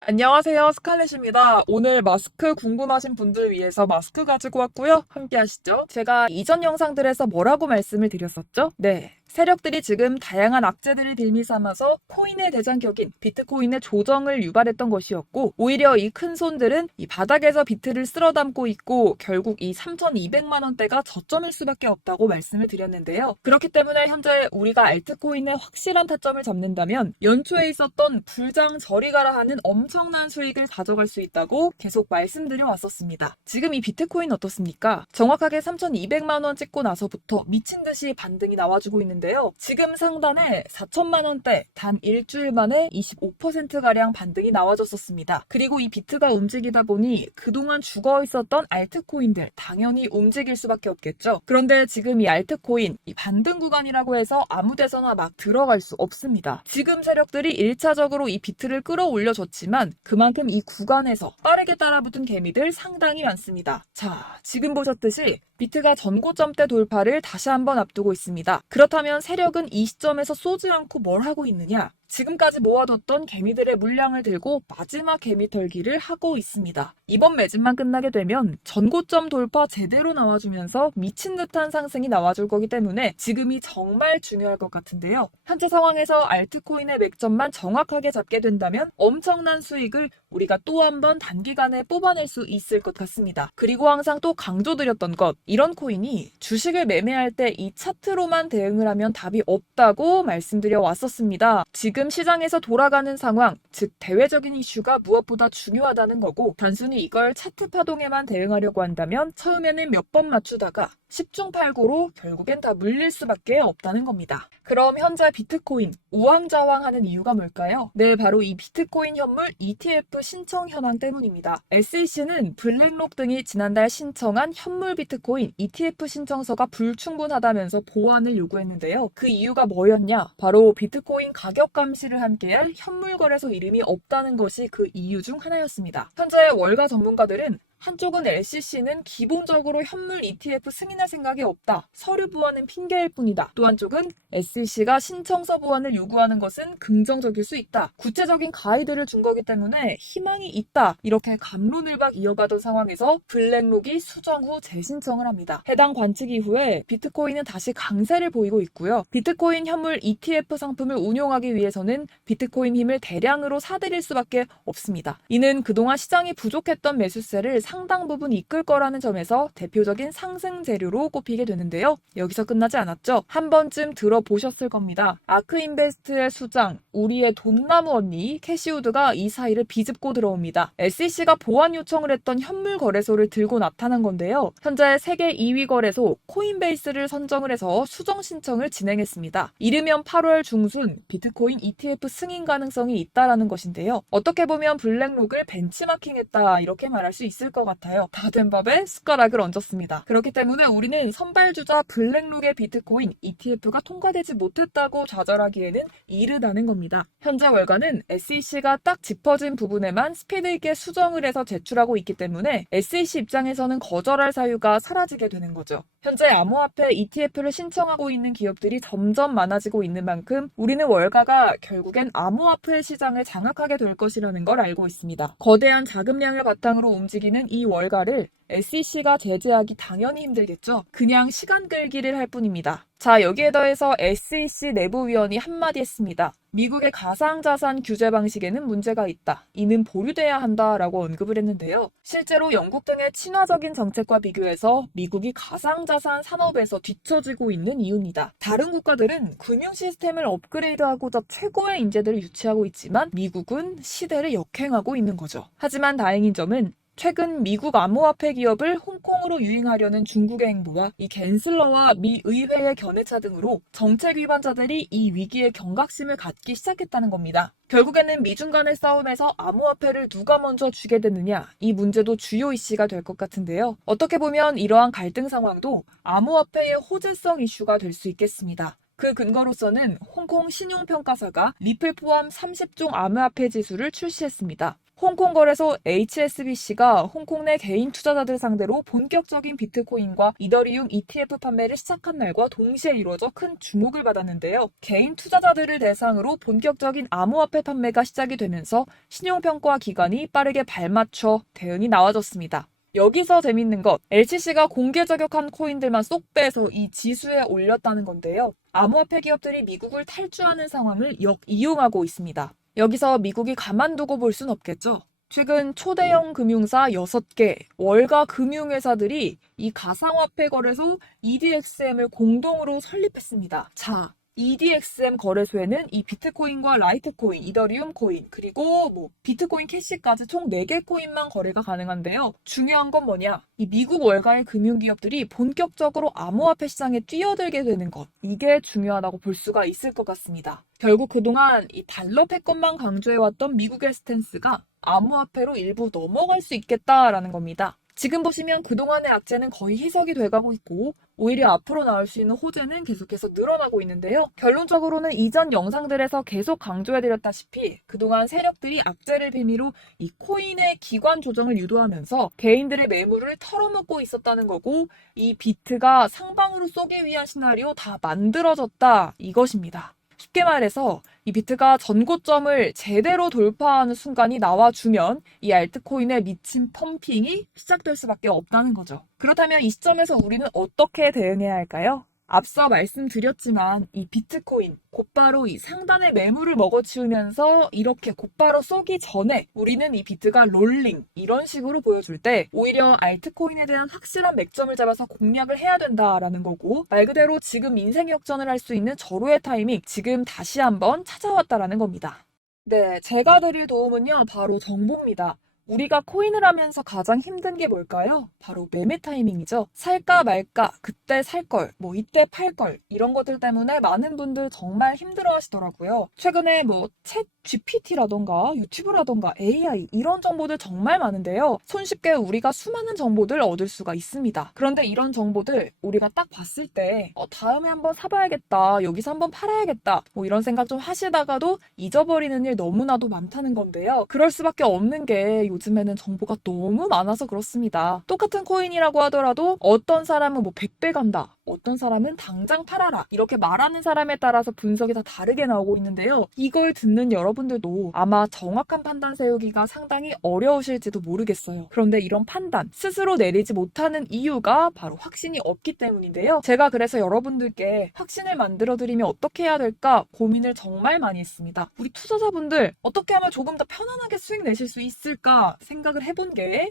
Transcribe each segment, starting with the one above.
안녕하세요. 스칼렛입니다. 오늘 마스크 궁금하신 분들 위해서 마스크 가지고 왔고요. 함께 하시죠. 제가 이전 영상들에서 뭐라고 말씀을 드렸었죠? 네. 세력들이 지금 다양한 악재들을 빌미 삼아서 코인의 대장격인 비트코인의 조정을 유발했던 것이었고, 오히려 이 큰 손들은 이 바닥에서 비트를 쓸어 담고 있고 결국 이 3,200만 원대가 저점일 수밖에 없다고 말씀을 드렸는데요. 그렇기 때문에 현재 우리가 알트코인의 확실한 타점을 잡는다면 연초에 있었던 불장 저리 가라 하는 엄청난 수익을 가져갈 수 있다고 계속 말씀드려 왔었습니다. 지금 이 비트코인 어떻습니까? 정확하게 3,200만 원 찍고 나서부터 미친 듯이 반등이 나와주고 있는데요. 지금 상단에 4천만 원대 단 일주일 만에 25%가량 반등이 나와줬었습니다. 그리고 이 비트가 움직이다 보니 그동안 죽어 있었던 알트코인들 당연히 움직일 수밖에 없겠죠. 그런데 지금 이 알트코인 이 반등 구간이라고 해서 아무 데서나 막 들어갈 수 없습니다. 지금 세력들이 1차적으로 이 비트를 끌어올려줬지만 그만큼 이 구간에서 빠르게 따라붙은 개미들 상당히 많습니다. 자, 지금 보셨듯이 비트가 전고점대 돌파를 다시 한번 앞두고 있습니다. 그렇다면 세력은 이 시점에서 쏘지 않고 뭘 하고 있느냐? 지금까지 모아뒀던 개미들의 물량을 들고 마지막 개미 털기를 하고 있습니다. 이번 매집만 끝나게 되면 전고점 돌파 제대로 나와주면서 미친 듯한 상승이 나와줄 거기 때문에 지금이 정말 중요할 것 같은데요. 현재 상황에서 알트코인의 맥점만 정확하게 잡게 된다면 엄청난 수익을 우리가 또 한 번 단기간에 뽑아낼 수 있을 것 같습니다. 그리고 항상 또 강조드렸던 것, 이런 코인이 주식을 매매할 때 이 차트로만 대응을 하면 답이 없다고 말씀드려 왔었습니다. 지금 시장에서 돌아가는 상황, 즉 대외적인 이슈가 무엇보다 중요하다는 거고, 단순히 이걸 차트 파동에만 대응하려고 한다면 처음에는 몇 번 맞추다가 10중 8구로 결국엔 다 물릴 수밖에 없다는 겁니다. 그럼 현재 비트코인 우왕좌왕하는 이유가 뭘까요? 네, 바로 이 비트코인 현물 ETF 신청 현황 때문입니다. SEC는 블랙록 등이 지난달 신청한 현물 비트코인 ETF 신청서가 불충분하다면서 보완을 요구했는데요. 그 이유가 뭐였냐? 바로 비트코인 가격 감시를 함께할 현물 거래소 이름이 없다는 것이 그 이유 중 하나였습니다. 현재 월가 전문가들은 한쪽은 SEC는 기본적으로 현물 ETF 승인할 생각이 없다. 서류 보완은 핑계일 뿐이다. 또 한쪽은 SEC가 신청서 보완을 요구하는 것은 긍정적일 수 있다. 구체적인 가이드를 준 거기 때문에 희망이 있다. 이렇게 갑론을박 이어가던 상황에서 블랙록이 수정 후 재신청을 합니다. 해당 관측 이후에 비트코인은 다시 강세를 보이고 있고요. 비트코인 현물 ETF 상품을 운용하기 위해서는 비트코인 힘을 대량으로 사들일 수밖에 없습니다. 이는 그동안 시장이 부족했던 매수세를 상당 부분 이끌 거라는 점에서 대표적인 상승 재료로 꼽히게 되는데요. 여기서 끝나지 않았죠. 한 번쯤 들어보셨을 겁니다. 아크인베스트의 수장, 우리의 돈나무 언니 캐시우드가 이 사이를 비집고 들어옵니다. SEC가 보완 요청을 했던 현물 거래소를 들고 나타난 건데요. 현재 세계 2위 거래소 코인베이스를 선정을 해서 수정 신청을 진행했습니다. 이르면 8월 중순 비트코인 ETF 승인 가능성이 있다라는 것인데요. 어떻게 보면 블랙록을 벤치마킹했다 이렇게 말할 수 있을 것 같아요. 다 된 밥에 숟가락을 얹었습니다. 그렇기 때문에 우리는 선발주자 블랙록의 비트코인 ETF가 통과되지 못했다고 좌절하기에는 이르다는 겁니다. 현재 월가는 SEC가 딱 짚어진 부분에만 스피드 있게 수정을 해서 제출하고 있기 때문에 SEC 입장에서는 거절할 사유가 사라지게 되는 거죠. 현재 암호화폐 ETF를 신청하고 있는 기업들이 점점 많아지고 있는 만큼 우리는 월가가 결국엔 암호화폐 시장을 장악하게 될 것이라는 걸 알고 있습니다. 거대한 자금량을 바탕으로 움직이는 이 월가를 SEC가 제재하기 당연히 힘들겠죠. 그냥 시간 끌기를 할 뿐입니다. 자, 여기에 더해서 SEC 내부위원이 한마디 했습니다. 미국의 가상자산 규제 방식에는 문제가 있다. 이는 보류돼야 한다라고 언급을 했는데요. 실제로 영국 등의 친화적인 정책과 비교해서 미국이 가상자산 산업에서 뒤처지고 있는 이유입니다. 다른 국가들은 금융 시스템을 업그레이드하고자 최고의 인재들을 유치하고 있지만 미국은 시대를 역행하고 있는 거죠. 하지만 다행인 점은 최근 미국 암호화폐 기업을 홍콩으로 유인하려는 중국의 행보와 이 갠슬러와 미 의회의 견해차 등으로 정책 위반자들이 이 위기에 경각심을 갖기 시작했다는 겁니다. 결국에는 미중 간의 싸움에서 암호화폐를 누가 먼저 쥐게 되느냐, 이 문제도 주요 이슈가 될 것 같은데요. 어떻게 보면 이러한 갈등 상황도 암호화폐의 호재성 이슈가 될 수 있겠습니다. 그 근거로서는 홍콩 신용평가사가 리플 포함 30종 암호화폐 지수를 출시했습니다. 홍콩 거래소 HSBC가 홍콩 내 개인 투자자들 상대로 본격적인 비트코인과 이더리움 ETF 판매를 시작한 날과 동시에 이루어져 큰 주목을 받았는데요. 개인 투자자들을 대상으로 본격적인 암호화폐 판매가 시작이 되면서 신용평가 기관이 빠르게 발맞춰 대응이 나와줬습니다. 여기서 재밌는 것, LCC가 공개 저격한 코인들만 쏙 빼서 이 지수에 올렸다는 건데요. 암호화폐 기업들이 미국을 탈주하는 상황을 역이용하고 있습니다. 여기서 미국이 가만두고 볼 순 없겠죠. 최근 초대형 금융사 6개, 월가 금융회사들이 이 가상화폐 거래소 EDXM을 공동으로 설립했습니다. 자, EDXM 거래소에는 이 비트코인과 라이트코인, 이더리움 코인, 그리고 비트코인 캐시까지 총 4개 코인만 거래가 가능한데요. 중요한 건 뭐냐? 이 미국 월가의 금융기업들이 본격적으로 암호화폐 시장에 뛰어들게 되는 것. 이게 중요하다고 볼 수가 있을 것 같습니다. 결국 그동안 이 달러 패권만 강조해왔던 미국의 스탠스가 암호화폐로 일부 넘어갈 수 있겠다라는 겁니다. 지금 보시면 그동안의 악재는 거의 희석이 돼가고 있고 오히려 앞으로 나올 수 있는 호재는 계속해서 늘어나고 있는데요. 결론적으로는 이전 영상들에서 계속 강조해드렸다시피 그동안 세력들이 악재를 빌미로 이 코인의 기관 조정을 유도하면서 개인들의 매물을 털어먹고 있었다는 거고 이 비트가 상방으로 쏘기 위한 시나리오 다 만들어졌다 이것입니다. 쉽게 말해서 이 비트가 전고점을 제대로 돌파하는 순간이 나와주면 이 알트코인에 미친 펌핑이 시작될 수밖에 없다는 거죠. 그렇다면 이 시점에서 우리는 어떻게 대응해야 할까요? 앞서 말씀드렸지만 이 비트코인 곧바로 이 상단의 매물을 먹어치우면서 이렇게 곧바로 쏘기 전에 우리는 이 비트가 롤링 이런 식으로 보여줄 때 오히려 알트코인에 대한 확실한 맥점을 잡아서 공략을 해야 된다라는 거고 말 그대로 지금 인생 역전을 할 수 있는 절호의 타이밍 지금 다시 한번 찾아왔다라는 겁니다. 네, 제가 드릴 도움은요 바로 정보입니다. 우리가 코인을 하면서 가장 힘든 게 뭘까요? 바로 매매 타이밍이죠. 살까 말까, 그때 살 걸, 이때 팔 걸, 이런 것들 때문에 많은 분들 정말 힘들어 하시더라고요. 최근에 챗 GPT라던가 유튜브라던가 AI 이런 정보들 정말 많은데요. 손쉽게 우리가 수많은 정보들 얻을 수가 있습니다. 그런데 이런 정보들 우리가 딱 봤을 때 다음에 한번 사봐야겠다, 여기서 한번 팔아야겠다 이런 생각 좀 하시다가도 잊어버리는 일 너무나도 많다는 건데요. 그럴 수밖에 없는 게 요즘에는 정보가 너무 많아서 그렇습니다. 똑같은 코인이라고 하더라도 어떤 사람은 100배 간다, 어떤 사람은 당장 팔아라 이렇게 말하는 사람에 따라서 분석이 다 다르게 나오고 있는데요. 이걸 듣는 여러분들도 아마 정확한 판단 세우기가 상당히 어려우실지도 모르겠어요. 그런데 이런 판단 스스로 내리지 못하는 이유가 바로 확신이 없기 때문인데요. 제가 그래서 여러분들께 확신을 만들어드리면 어떻게 해야 될까 고민을 정말 많이 했습니다. 우리 투자자분들 어떻게 하면 조금 더 편안하게 수익 내실 수 있을까 생각을 해본 게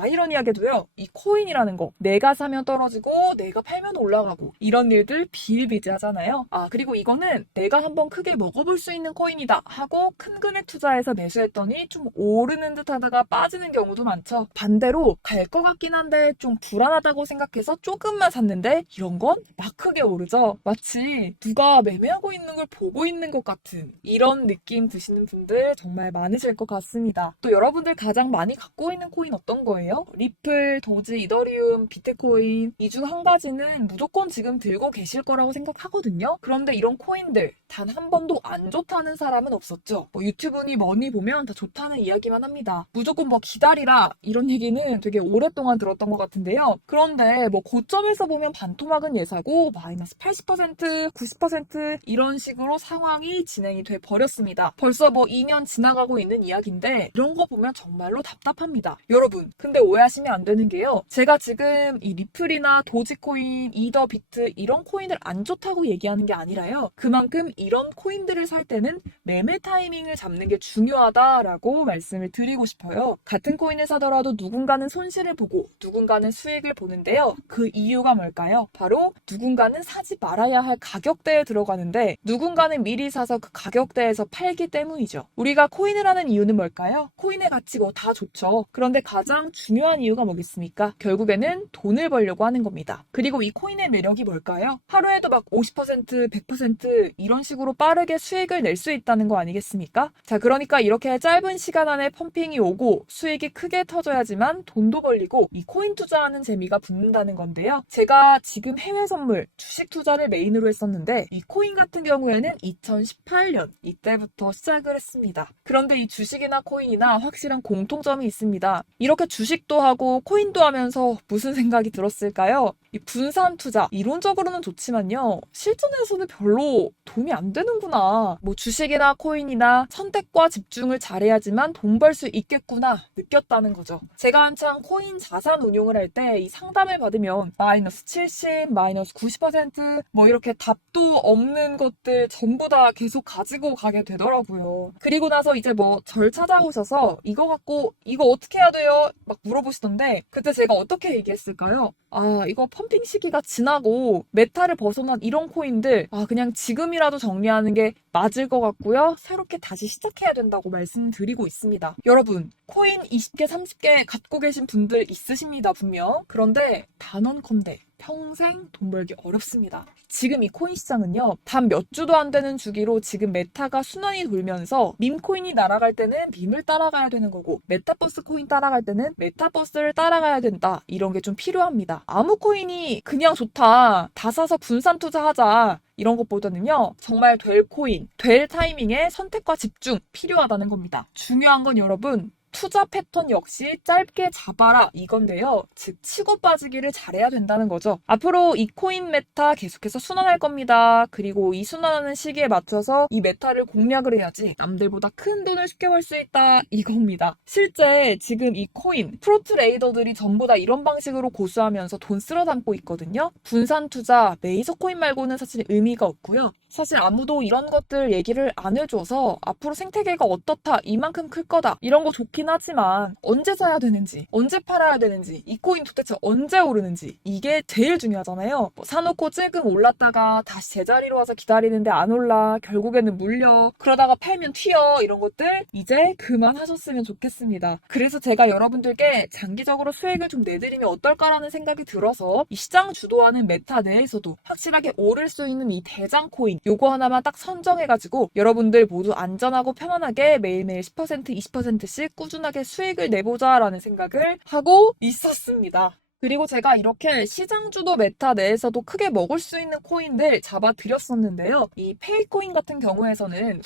아이러니하게도요. 이 코인이라는 거 내가 사면 떨어지고 내가 팔면 올라가고 이런 일들 비일비재하잖아요. 그리고 이거는 내가 한번 크게 먹어볼 수 있는 코인이다 하고 큰 금액 투자해서 매수했더니 좀 오르는 듯 하다가 빠지는 경우도 많죠. 반대로 갈 것 같긴 한데 좀 불안하다고 생각해서 조금만 샀는데 이런 건 막 크게 오르죠. 마치 누가 매매하고 있는 걸 보고 있는 것 같은 이런 느낌 드시는 분들 정말 많으실 것 같습니다. 또 여러분들 가장 많이 갖고 있는 코인 어떤 거예요? 리플, 도지, 이더리움, 비트코인 이 중 한 가지는 무조건 지금 들고 계실 거라고 생각하거든요. 그런데 이런 코인들 단 한 번도 안 좋다는 사람은 없었죠. 유튜브니 뭐니 보면 다 좋다는 이야기만 합니다. 무조건 기다리라 이런 얘기는 되게 오랫동안 들었던 것 같은데요. 그런데 고점에서 보면 반토막은 예사고 마이너스 80%, 90% 이런 식으로 상황이 진행이 돼 버렸습니다. 벌써 2년 지나가고 있는 이야기인데 이런 거 보면 정말로 답답합니다. 여러분, 근데 오해하시면 안 되는 게요. 제가 지금 이 리플이나 도지코인, 이더, 비트 이런 코인들 안 좋다고 얘기하는 게 아니라요. 그만큼 이런 코인들을 살 때는 매매 타이밍을 잡는 게 중요하다라고 말씀을 드리고 싶어요. 같은 코인을 사더라도 누군가는 손실을 보고 누군가는 수익을 보는데요. 그 이유가 뭘까요? 바로 누군가는 사지 말아야 할 가격대에 들어가는데 누군가는 미리 사서 그 가격대에서 팔기 때문이죠. 우리가 코인을 하는 이유는 뭘까요? 코인의 가치 다 좋죠. 그런데 가장 중요한 이유가 뭐겠습니까? 결국에는 돈을 벌려고 하는 겁니다. 그리고 이 코인의 코인의 매력이 뭘까요? 하루에도 막 50%, 100% 이런 식으로 빠르게 수익을 낼 수 있다는 거 아니겠습니까? 자, 그러니까 이렇게 짧은 시간 안에 펌핑이 오고 수익이 크게 터져야지만 돈도 벌리고 이 코인 투자하는 재미가 붙는다는 건데요. 제가 지금 해외 선물, 주식 투자를 메인으로 했었는데 이 코인 같은 경우에는 2018년 이때부터 시작을 했습니다. 그런데 이 주식이나 코인이나 확실한 공통점이 있습니다. 이렇게 주식도 하고 코인도 하면서 무슨 생각이 들었을까요? 이 분산 투자, 이론적으로는 좋지만요. 실전에서는 별로 도움이 안 되는구나. 뭐 주식이나 코인이나 선택과 집중을 잘해야지만 돈 벌 수 있겠구나 느꼈다는 거죠. 제가 한창 코인 자산 운용을 할 때 이 상담을 받으면 마이너스 70, 마이너스 90%뭐 이렇게 답도 없는 것들 전부 다 계속 가지고 가게 되더라고요. 그리고 나서 이제 뭐 절 찾아오셔서 이거 갖고 이거 어떻게 해야 돼요? 막 물어보시던데 그때 제가 어떻게 얘기했을까요? 아, 이거 펌핑 시기가 지나고 메타를 벗어난 이런 코인들 그냥 지금이라도 정리하는 게 맞을 것 같고요. 새롭게 다시 시작해야 된다고 말씀드리고 있습니다. 여러분, 코인 20개, 30개 갖고 계신 분들 있으십니다, 분명. 그런데 단언컨대 평생 돈 벌기 어렵습니다. 지금 이 코인 시장은요, 단 몇 주도 안 되는 주기로 지금 메타가 순환이 돌면서 밈코인이 날아갈 때는 밈을 따라가야 되는 거고 메타버스 코인 따라갈 때는 메타버스를 따라가야 된다. 이런 게 좀 필요합니다. 아무 코인이 그냥 좋다. 다 사서 분산 투자하자. 이런 것보다는요, 정말 될 코인, 될 타이밍에 선택과 집중 필요하다는 겁니다. 중요한 건 여러분, 투자 패턴 역시 짧게 잡아라 이건데요. 즉 치고 빠지기를 잘해야 된다는 거죠. 앞으로 이 코인 메타 계속해서 순환할 겁니다. 그리고 이 순환하는 시기에 맞춰서 이 메타를 공략을 해야지 남들보다 큰 돈을 쉽게 벌 수 있다 이겁니다. 실제 지금 이 코인 프로트레이더들이 전부 다 이런 방식으로 고수하면서 돈 쓸어 담고 있거든요. 분산 투자, 메이저 코인 말고는 사실 의미가 없고요. 사실 아무도 이런 것들 얘기를 안 해줘서 앞으로 생태계가 어떻다, 이만큼 클 거다 이런 거 좋긴 하지만 언제 사야 되는지, 언제 팔아야 되는지, 이 코인 도대체 언제 오르는지 이게 제일 중요하잖아요. 뭐 사놓고 찔끔 올랐다가 다시 제자리로 와서 기다리는데 안 올라, 결국에는 물려, 그러다가 팔면 튀어 이런 것들 이제 그만하셨으면 좋겠습니다. 그래서 제가 여러분들께 장기적으로 수익을 좀 내드리면 어떨까라는 생각이 들어서 이 시장 주도하는 메타 내에서도 확실하게 오를 수 있는 이 대장 코인 요거 하나만 딱 선정해가지고 여러분들 모두 안전하고 편안하게 매일매일 10%, 20%씩 꾸준하게 수익을 내보자라는 생각을 하고 있었습니다. 그리고 제가 이렇게 시장 주도 메타 내에서도 크게 먹을 수 있는 코인들 잡아드렸었는데요. 이 페이코인 같은 경우에서는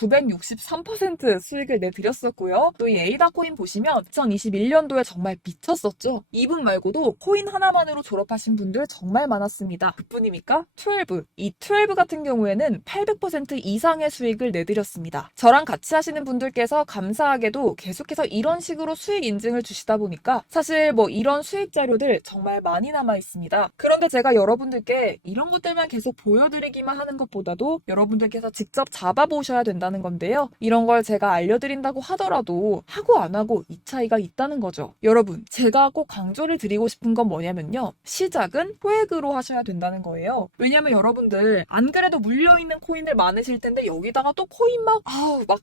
963% 수익을 내드렸었고요. 또 이 에이다 코인 보시면 2021년도에 정말 미쳤었죠. 이분 말고도 코인 하나만으로 졸업하신 분들 정말 많았습니다. 그뿐입니까? 12. 이 12 같은 경우에는 800% 이상의 수익을 내드렸습니다. 저랑 같이 하시는 분들께서 감사하게도 계속해서 이런 식으로 수익 인증을 주시다 보니까 사실 뭐 이런 수익 자료들 정말 많이 남아 있습니다. 그런데 제가 여러분들께 이런 것들만 계속 보여드리기만 하는 것보다도 여러분들께서 직접 잡아보셔야 된다는 건데요. 이런 걸 제가 알려드린다고 하더라도 하고 안 하고 이 차이가 있다는 거죠. 여러분, 제가 꼭 강조를 드리고 싶은 건 뭐냐면요. 시작은 소액으로 하셔야 된다는 거예요. 왜냐면 여러분들 안 그래도 물려있는 코인들 많으실 텐데 여기다가 또 코인 막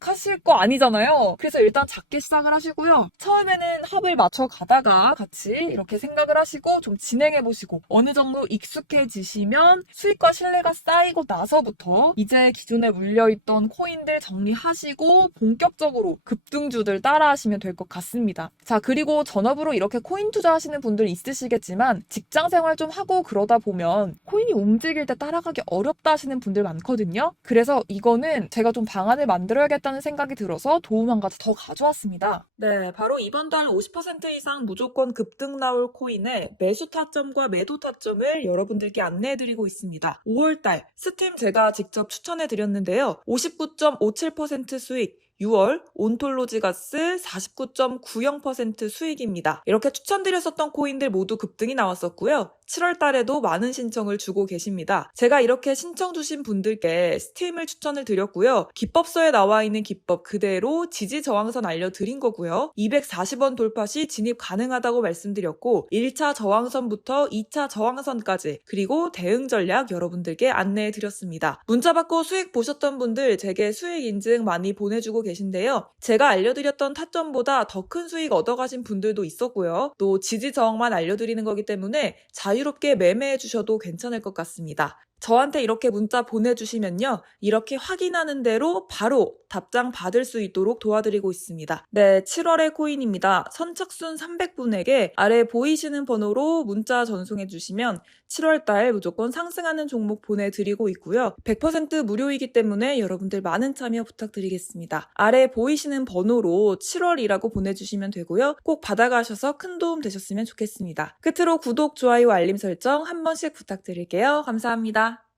하실 거 아니잖아요. 그래서 일단 작게 시작을 하시고요. 처음에는 합을 맞춰 가다가 같이 이렇게 생각을 하시고 좀 진행해보시고 어느 정도 익숙해지시면 수익과 신뢰가 쌓이고 나서부터 이제 기존에 물려있던 코인들 정리하시고 본격적으로 급등주들 따라하시면 될 것 같습니다. 자, 그리고 전업으로 이렇게 코인 투자하시는 분들 있으시겠지만 직장 생활 좀 하고 그러다 보면 코인이 움직일 때 따라가기 어렵다 하시는 분들 많거든요. 그래서 이거는 제가 좀 방안을 만들어야겠다는 생각이 들어서 도움 한 가지 더 가져왔습니다. 네, 바로 이번 달 50% 이상 무조건 급등 나올 코인의 매수 타점과 매도 타점을 여러분들께 안내해드리고 있습니다. 5월달 스팀 제가 직접 추천해드렸는데요. 59.57% 수익, 6월 온톨로지가스 49.90% 수익입니다. 이렇게 추천드렸었던 코인들 모두 급등이 나왔었고요. 7월 달에도 많은 신청을 주고 계십니다. 제가 이렇게 신청 주신 분들께 스팀을 추천을 드렸고요. 기법서에 나와 있는 기법 그대로 지지 저항선 알려드린 거고요. 240원 돌파 시 진입 가능하다고 말씀드렸고 1차 저항선부터 2차 저항선까지 그리고 대응 전략 여러분들께 안내해 드렸습니다. 문자 받고 수익 보셨던 분들 제게 수익 인증 많이 보내주고 계신데요. 제가 알려드렸던 타점보다 더 큰 수익 얻어가신 분들도 있었고요. 또 지지 저항만 알려드리는 거기 때문에 자유 자유롭게 매매해 주셔도 괜찮을 것 같습니다. 저한테 이렇게 문자 보내주시면요. 이렇게 확인하는 대로 바로 답장 받을 수 있도록 도와드리고 있습니다. 네, 7월의 코인입니다. 선착순 300분에게 아래 보이시는 번호로 문자 전송해 주시면 7월달 무조건 상승하는 종목 보내드리고 있고요. 100% 무료이기 때문에 여러분들 많은 참여 부탁드리겠습니다. 아래 보이시는 번호로 7월이라고 보내주시면 되고요. 꼭 받아가셔서 큰 도움 되셨으면 좋겠습니다. 끝으로 구독, 좋아요, 알림 설정 한 번씩 부탁드릴게요. 감사합니다.